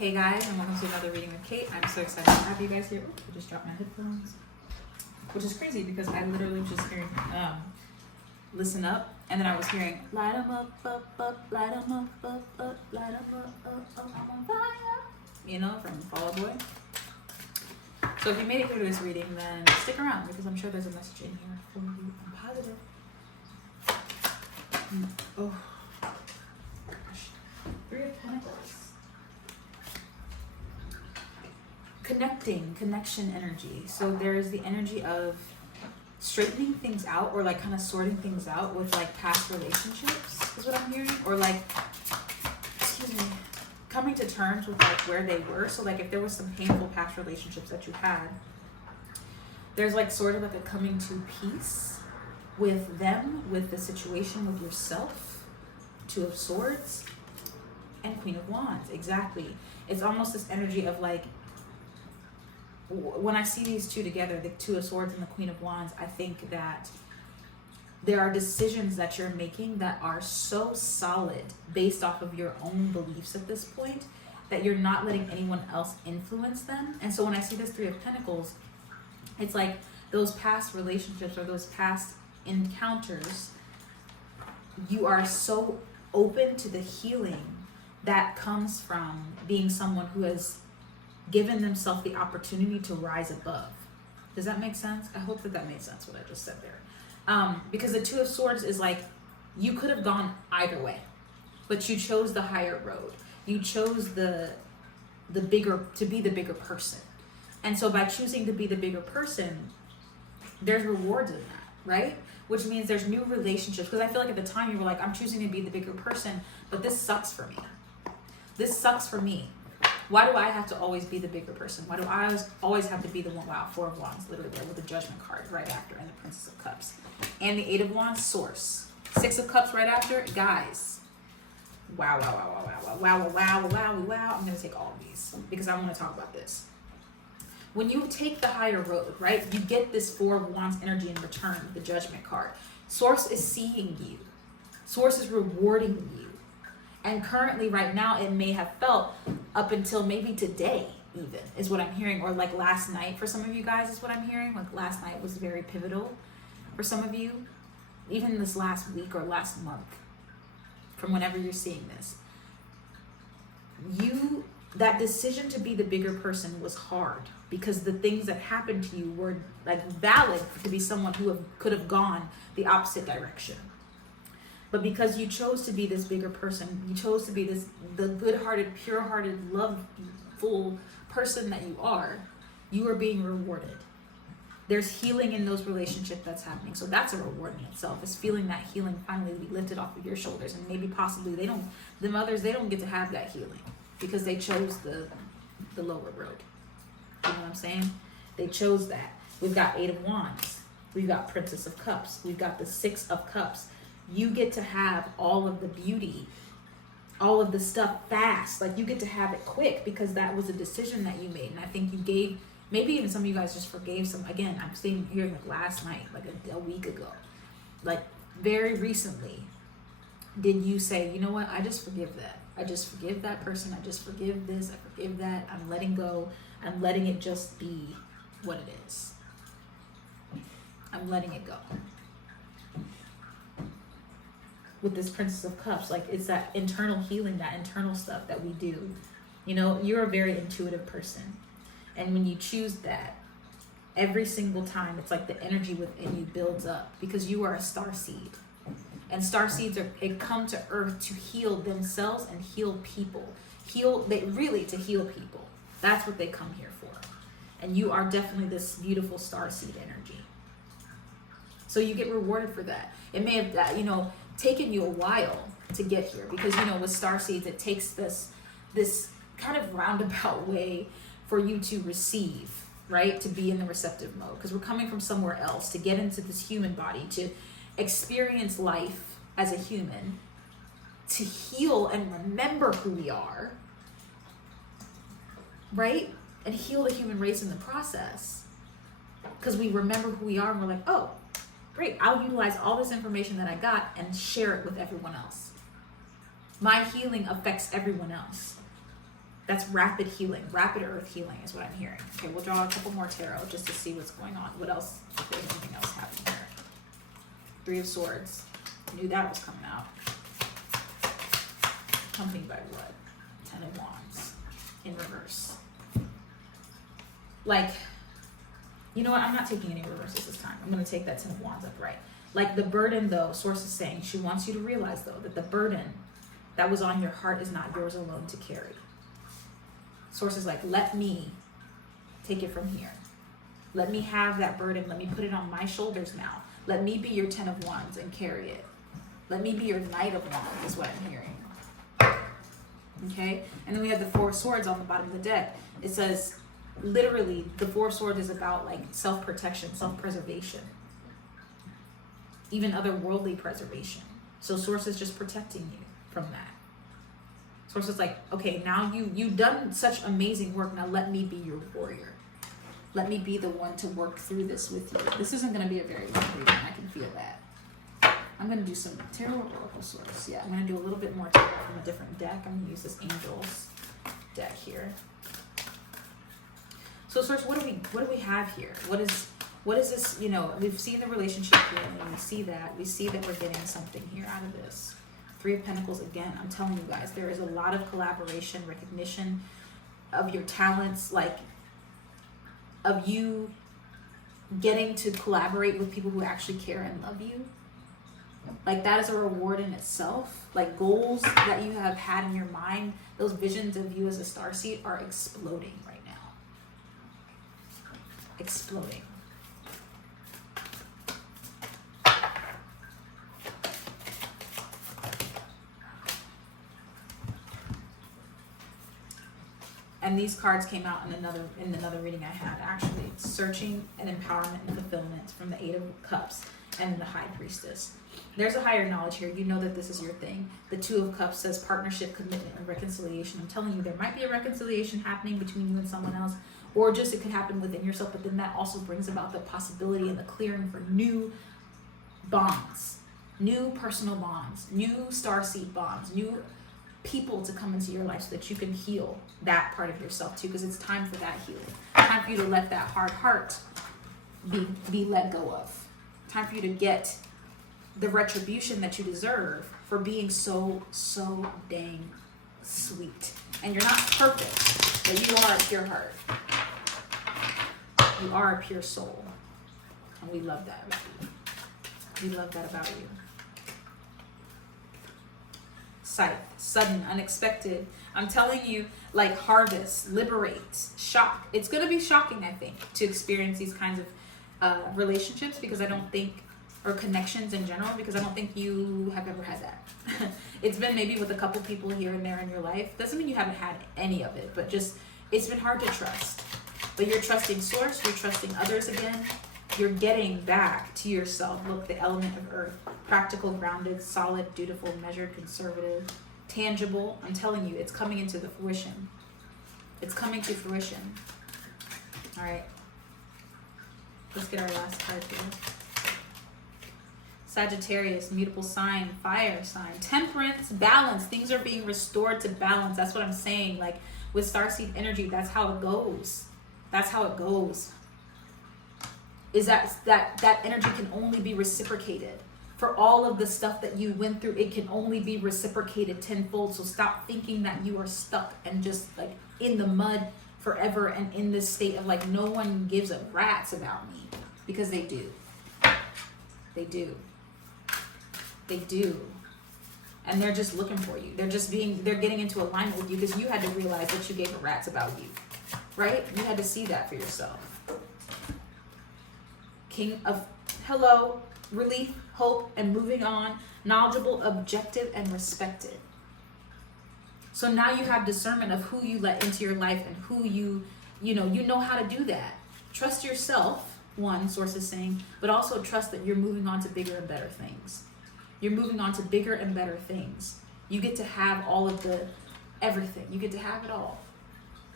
Hey guys, and welcome to another reading with Kate. I'm so excited to have you guys here. Oops, I just dropped my headphones. Which is crazy because I literally was just hearing listen up, and then I was hearing light 'em up, light 'em up, light 'em up, I'm on fire. You know, from Fall Out Boy. So if you made it here to this reading, then stick around because I'm sure there's a message in here for you. I'm positive. Oh gosh. Three of Pentacles. Connection energy. So there's the energy of straightening things out, or like kind of sorting things out with like past relationships is what I'm hearing, or like, excuse me, coming to terms with like where they were. So like if there was some painful past relationships that you had, there's like sort of like a coming to peace with them, with the situation, with yourself. Two of Swords and Queen of Wands. Exactly. It's almost this energy of like, when I see these two together, the Two of Swords and the Queen of Wands, I think that there are decisions that you're making that are so solid based off of your own beliefs at this point that you're not letting anyone else influence them. And so when I see this Three of Pentacles, it's like those past relationships or those past encounters, you are so open to the healing that comes from being someone who has given themselves the opportunity to rise above. Does that make sense? I hope that made sense what I just said there. Because the Two of Swords is like, you could have gone either way, but you chose the higher road. You chose the bigger, to be the bigger person. And so by choosing to be the bigger person, there's rewards in that, right? Which means there's new relationships. Because I feel like at the time you were like, I'm choosing to be the bigger person, but this sucks for me. This sucks for me. Why do I have to always be the bigger person? Why do I always have to be the one? Wow, Four of Wands, literally there with the Judgment card right after, and the Princess of Cups. And the Eight of Wands, Source. Six of Cups right after, guys. Wow. I'm going to take all of these because I want to talk about this. When you take the higher road, right, you get this Four of Wands energy in return with the Judgment card. Source is seeing you. Source is rewarding you. And currently right now it may have felt up until maybe today even is what I'm hearing, or like last night for some of you guys is what I'm hearing. Like last night was very pivotal for some of you, even this last week or last month, from whenever you're seeing this. That decision to be the bigger person was hard because the things that happened to you were like valid to be someone who could have gone the opposite direction. But because you chose to be this bigger person, you chose to be the good-hearted, pure-hearted, loveful person that you are being rewarded. There's healing in those relationships that's happening. So that's a reward in itself, is feeling that healing finally be lifted off of your shoulders. And maybe possibly they don't get to have that healing because they chose the lower road. You know what I'm saying? They chose that. We've got Eight of Wands. We've got Princess of Cups. We've got the Six of Cups. You get to have all of the beauty, all of the stuff fast. Like you get to have it quick because that was a decision that you made. And I think you gave, maybe even some of you guys just forgave some. Again, I'm staying here like last night, like a week ago, like very recently. Did you say, you know what? I just forgive that. I just forgive that person. I just forgive this. I forgive that. I'm letting go. I'm letting it just be what it is. I'm letting it go. With this Princess of Cups, like it's that internal healing, that internal stuff that we do. You know, you're a very intuitive person. And when you choose that, every single time, it's like the energy within you builds up because you are a starseed. And starseeds come to Earth to heal themselves and heal people. To heal people. That's what they come here for. And you are definitely this beautiful starseed energy. So you get rewarded for that. It may have, taken you a while to get here because, with starseeds, it takes this kind of roundabout way for you to receive, right? To be in the receptive mode because we're coming from somewhere else to get into this human body, to experience life as a human, to heal and remember who we are, right? And heal the human race in the process because we remember who we are and we're like, oh, great, I'll utilize all this information that I got and share it with everyone else. My healing affects everyone else. That's rapid healing. Rapid earth healing is what I'm hearing. Okay, we'll draw a couple more tarot just to see what's going on. What else? If there's anything else happening here. Three of Swords. Knew that was coming out. Accompanied by what? Ten of Wands. In reverse. Like, you know what? I'm not taking any reverses this time. I'm going to take that Ten of Wands upright. Like the burden, though, Source is saying, she wants you to realize, though, that the burden that was on your heart is not yours alone to carry. Source is like, let me take it from here. Let me have that burden. Let me put it on my shoulders now. Let me be your Ten of Wands and carry it. Let me be your Knight of Wands is what I'm hearing. Okay? And then we have the Four of Swords on the bottom of the deck. It says, literally, the Four of Swords is about like self-protection, self-preservation. Even otherworldly preservation. So Source is just protecting you from that. Source is like, okay, now you've done such amazing work. Now let me be your warrior. Let me be the one to work through this with you. This isn't going to be a very long reading. I can feel that. I'm going to do some Tarot Oracle Source. Yeah, I'm going to do a little bit more tarot from a different deck. I'm going to use this Angels deck here. So Source, what do we have here? What is this? You know, we've seen the relationship here, and we see that we're getting something here out of this. Three of Pentacles again. I'm telling you guys, there is a lot of collaboration, recognition of your talents, like of you getting to collaborate with people who actually care and love you. Like that is a reward in itself. Like goals that you have had in your mind, those visions of you as a starseed are exploding right now. Exploding. And these cards came out in another reading I had, actually. Searching and empowerment and fulfillment from the Eight of Cups and the High Priestess. There's a higher knowledge here. You know that this is your thing. The Two of Cups says partnership, commitment, and reconciliation. I'm telling you, there might be a reconciliation happening between you and someone else, or just it could happen within yourself, but then that also brings about the possibility and the clearing for new bonds, new personal bonds, new starseed bonds, new people to come into your life so that you can heal that part of yourself too, because it's time for that healing. Time for you to let that hard heart be let go of. Time for you to get the retribution that you deserve for being so dang sweet. And you're not perfect, but you are a pure heart. You are a pure soul. And we love that about you. We love that about you. Scythe, sudden, unexpected. I'm telling you, like harvest, liberate, shock. It's going to be shocking, I think, to experience these kinds of relationships, because I don't think, or connections in general, because I don't think you have ever had that. It's been maybe with a couple people here and there in your life. Doesn't mean you haven't had any of it, but just it's been hard to trust. But you're trusting Source, you're trusting others again. You're getting back to yourself. Look, the element of earth. Practical, grounded, solid, dutiful, measured, conservative, tangible. I'm telling you, it's coming into the fruition. It's coming to fruition. All right. Let's get our last card here. Sagittarius, mutable sign, fire sign. Temperance, balance. Things are being restored to balance. That's what I'm saying. Like with starseed energy, that's how it goes. That's how it goes. Is that energy can only be reciprocated. For all of the stuff that you went through, it can only be reciprocated tenfold. So stop thinking that you are stuck and just like in the mud forever and in this state of like no one gives a rat's about me, because they do. They do. They do. And they're just looking for you. They're getting into alignment with you because you had to realize that you gave a rat's about you. Right? You had to see that for yourself. King of hello, relief, hope, and moving on. Knowledgeable, objective, and respected. So now you have discernment of who you let into your life and who you know how to do that. Trust yourself, one source is saying, but also trust that you're moving on to bigger and better things. You're moving on to bigger and better things. You get to have all of everything. You get to have it all.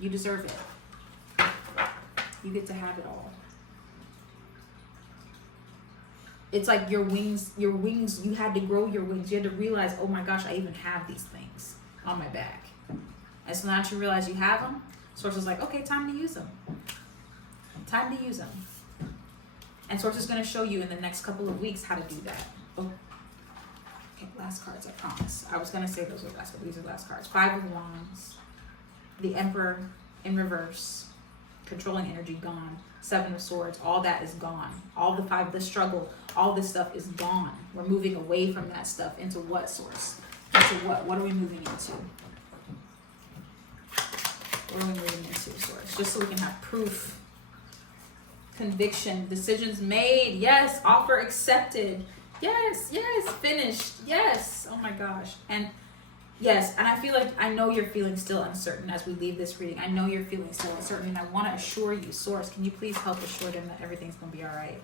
You deserve it. You get to have it all. It's like your wings, you had to grow your wings. You had to realize, oh my gosh, I even have these things on my back. And so now that you realize you have them, Source is like, okay, time to use them. Time to use them. And Source is going to show you in the next couple of weeks how to do that. Oh. Okay, last cards, I promise. I was going to say those were last, but these are last cards. 5 of Wands. The Emperor in reverse. Controlling energy gone. 7 of Swords. All that is gone. All the struggle, all this stuff is gone. We're moving away from that stuff into what, Source? Into what? What are we moving into? What are we moving into, Source? Just so we can have proof. Conviction. Decisions made. Yes. Offer accepted. Yes. Yes. Finished. Yes. Oh my gosh. And yes. And I feel like I know you're feeling still uncertain as we leave this reading. I know you're feeling still uncertain. And I want to assure you, Source, can you please help assure them that everything's going to be all right?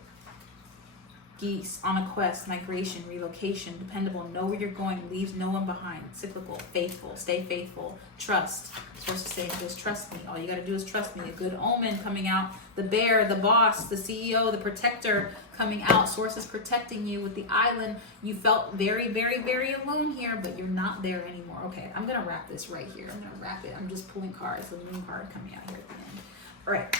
Geese, on a quest, migration, relocation, dependable, know where you're going, leaves no one behind, cyclical, faithful, stay faithful, trust. Source is saying, just trust me. All you got to do is trust me. A good omen coming out. The bear, the boss, the CEO, the protector coming out. Source is protecting you with the island. You felt very, very, very alone here, but you're not there anymore. Okay, I'm going to wrap this right here. I'm going to wrap it. I'm just pulling cards. The moon card coming out here at the end. All right.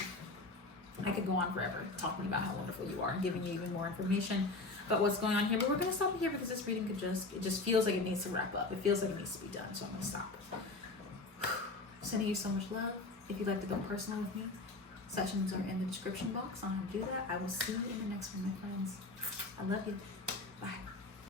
I could go on forever talking about how wonderful you are and giving you even more information about what's going on here, but we're going to stop here because this reading it just feels like it needs to wrap up. It feels like it needs to be done, so I'm going to stop. Sending you so much love. If you'd like to go personal with me, sessions are in the description box on how to do that. I will see you in the next one, my friends. I love you.